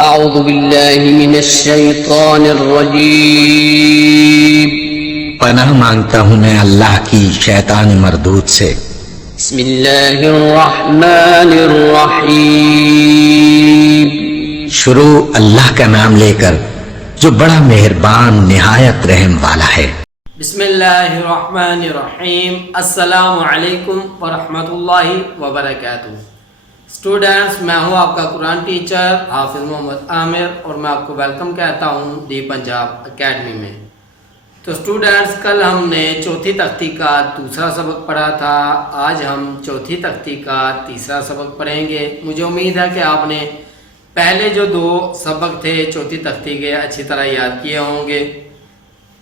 अऊज़ु बिल्लाहि मिनश शैतानिर रजीम। पनाह मांगता हूँ मैं अल्लाह की शैतान मरदूद से। बिस्मिल्लाहिर रहमानिर रहीम। शुरू अल्लाह का नाम लेकर जो बड़ा मेहरबान निहायत रहम वाला है। बिस्मिल्लाहिर्रहमानिर्रहीम। अस्सलामु अलैकुम वरहमतुल्लाहि वबरकातुहू। स्टूडेंट्स, मैं हूं आपका कुरान टीचर हाफिज मोहम्मद आमिर और मैं आपको वेलकम कहता हूं दी पंजाब एकेडमी में। तो स्टूडेंट्स, कल हमने चौथी तख्ती का दूसरा सबक पढ़ा था। आज हम चौथी तख्ती का तीसरा सबक पढ़ेंगे। मुझे उम्मीद है कि आपने पहले जो दो सबक थे चौथी तख्ती के अच्छी तरह याद किए होंगे।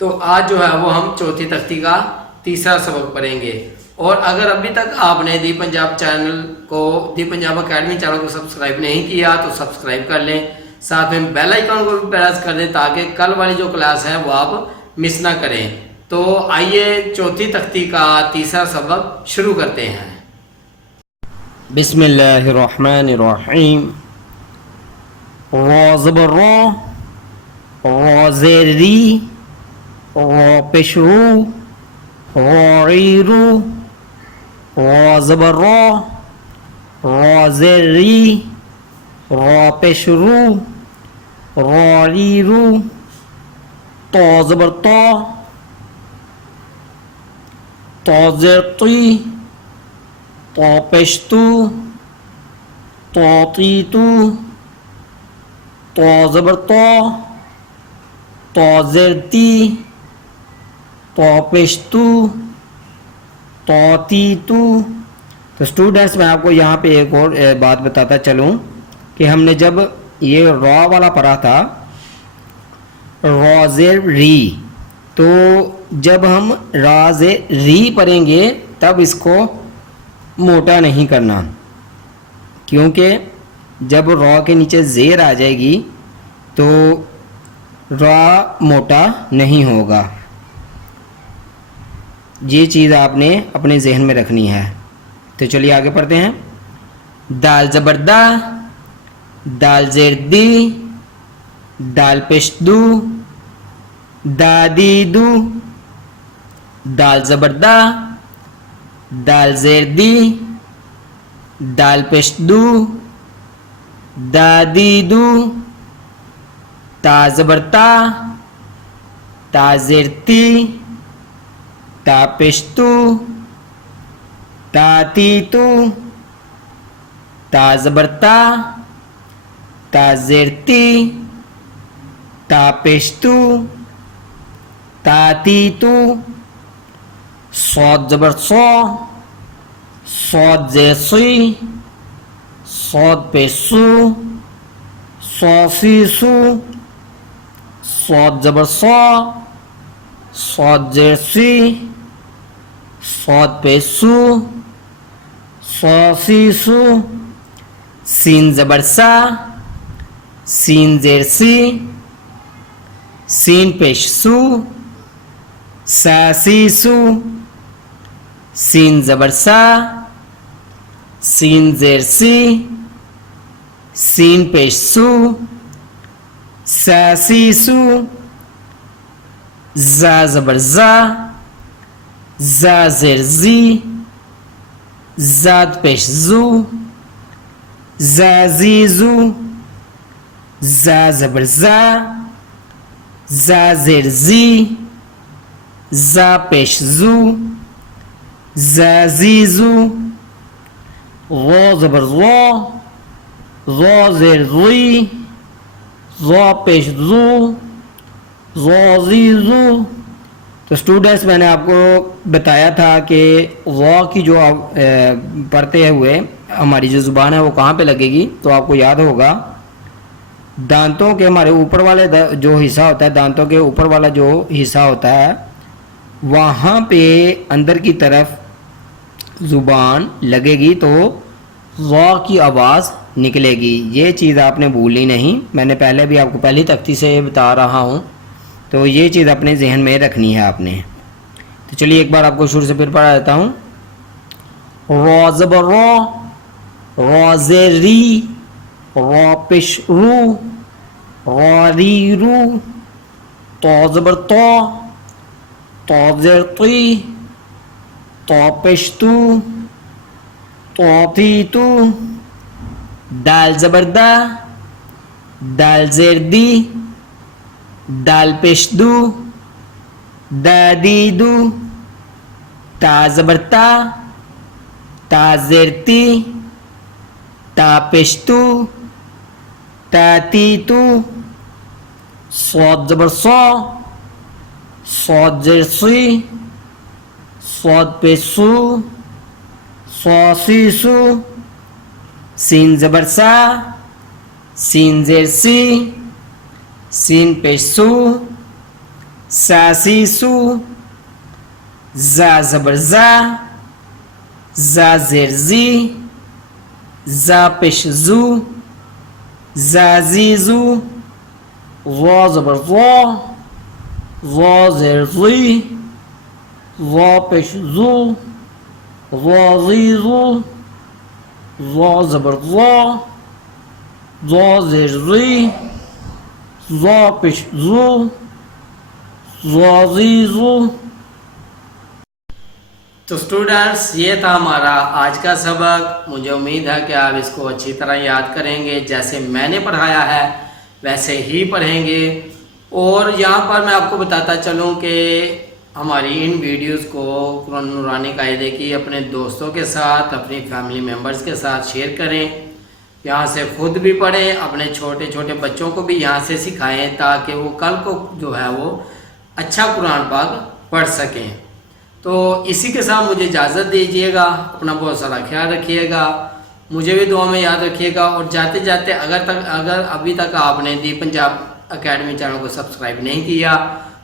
तो आज जो है वो हम चौथी तख्ती का तीसरा सबक पढ़ेंगे। और अगर अभी तक आपने दी पंजाब चैनल को, दी पंजाब एकेडमी चैनल को सब्सक्राइब नहीं किया तो सब्सक्राइब कर लें, साथ में बेल आइकन को भी प्रेस कर दें ताकि कल वाली जो क्लास है वो आप मिस ना करें। तो आइए चौथी तख्ती का तीसरा सबक शुरू करते हैं। बिस्मिल्लाहिर्रहमानिर्रहीम। ज़बर ज़ेरी पेशरू रीरू ज़बर ज़ेरी पेशरू रीरू तो ज़बर तो ज़ेरी तो पेशतू तो तीतू तो ज़बर तो ज़ेरती तो पेशतू तो तीतू। तो स्टूडेंट्स, मैं आपको यहाँ पे एक और बात बताता चलूँ कि हमने जब ये रॉ वाला पढ़ा था रोज़ेरी, तो जब हम रोज़ेरी पढ़ेंगे तब इसको मोटा नहीं करना, क्योंकि जब रॉ के नीचे ज़ेर आ जाएगी तो रॉ मोटा नहीं होगा। ये चीज़ आपने अपने जहन में रखनी है। तो चलिए आगे पढ़ते हैं। दाल ज़बरदा, दाल ज़ेरदी, दाल पेशदू, दादीदू, दाल ज़बरदा, दाल ज़ेरदी, दाल पेशदू, दादीदू, ता ज़बरता, ता ज़ेरती, ता पेशतू, ता तीतू, ता ज़बरता, ता ज़ेरती, ता पेशतू, ता तीतू, सौद ज़बर सौद ज़ेसी, सौद पेशू, सौसीसू, सौद ज़बर सौद ज़ेसी, सौद पेशू, सौसीसू, सीन ज़बर सीन ज़ेरसी, सीन पेशसू, सासीसू, सीन ज़बर सीन ज़ेरसी, सीन पेशसू, सासीसू, जा ज़बर जा ज़ेरज़ी, ज़ाद पेशज़ू, ज़ाज़ीज़ू, ज़ा ज़बर ज़ा ज़ेरज़ी, ज़ा पेशज़ू, ज़ाज़ीज़ू, ज़ो ज़बर ज़ो ज़ेरज़ी, ज़ो पेशज़ू, ज़ीज़ू। तो स्टूडेंट्स, मैंने आपको बताया था कि ज़ की जो पढ़ते हुए हमारी जो ज़ुबान है वो कहाँ पे लगेगी। तो आपको याद होगा दांतों के हमारे ऊपर वाले जो हिस्सा होता है, दांतों के ऊपर वाला जो हिस्सा होता है वहाँ पे अंदर की तरफ ज़ुबान लगेगी तो ज़ की आवाज़ निकलेगी। ये चीज़ आपने भूलनी नहीं, मैंने पहले भी आपको पहली तख्ती से बता रहा हूँ, तो ये चीज़ अपने जहन में रखनी है आपने। तो चलिए एक बार आपको शुरू से फिर पढ़ा देता हूँ। रॉ ज़बर रॉ, रॉ ज़ेरी, रॉ पेश रू, गरीरू, तो ज़बर तो ज़ेर ती, तो पेश तू, तो थी तू, दाल ज़बर दा, दाल ज़ेर दी, दाल पेश दू, दादी दू, ता ज़बर ता ज़ेर ती, ता पेश तू, ताती तू, सौद ज़बर सौ, सौद ज़ेर सी, सौद पेश सू, सौ सी सू, सीन ज़बर सा, सीन ज़ेर सी, सीन पेश सू, सा सी सू, जा ज़बर जा, जा ज़ेर जी, जा पेश जू, जा जी जू, ज़ा ज़बर ज़ा, ज़ा ज़ेर ज़ी, ज़ा पेश ज़ू, ज़ा जी ज़ू, ज़ा ज़बर ज़ा, ज़ा ज़ेर ज़ी, ज़ा पेश ज़ू, ज़ा जी ज़ू। तो स्टूडेंट्स, ये था हमारा आज का सबक। मुझे उम्मीद है कि आप इसको अच्छी तरह याद करेंगे, जैसे मैंने पढ़ाया है वैसे ही पढ़ेंगे। और यहाँ पर मैं आपको बताता चलूँ कि हमारी इन वीडियोस को कुरान नूरानी कायदे की अपने दोस्तों के साथ, अपनी फैमिली मेम्बर्स के साथ शेयर करें। यहाँ से खुद भी पढ़ें, अपने छोटे छोटे बच्चों को भी यहाँ से सिखाएं, ताकि वो कल को जो है वो अच्छा कुरान पाक पढ़ सकें। तो इसी के साथ मुझे इजाज़त दीजिएगा। अपना बहुत सारा ख्याल रखिएगा, मुझे भी दुआ में याद रखिएगा। और जाते जाते अगर अभी तक आपने दी पंजाब एकेडमी चैनल को सब्सक्राइब नहीं किया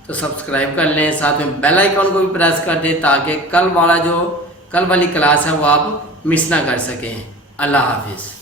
तो सब्सक्राइब कर लें, साथ में बेल आइकन को भी प्रेस कर दें, ताकि कल वाली क्लास है वो आप मिस ना कर सकें। अल्लाह हाफिज़।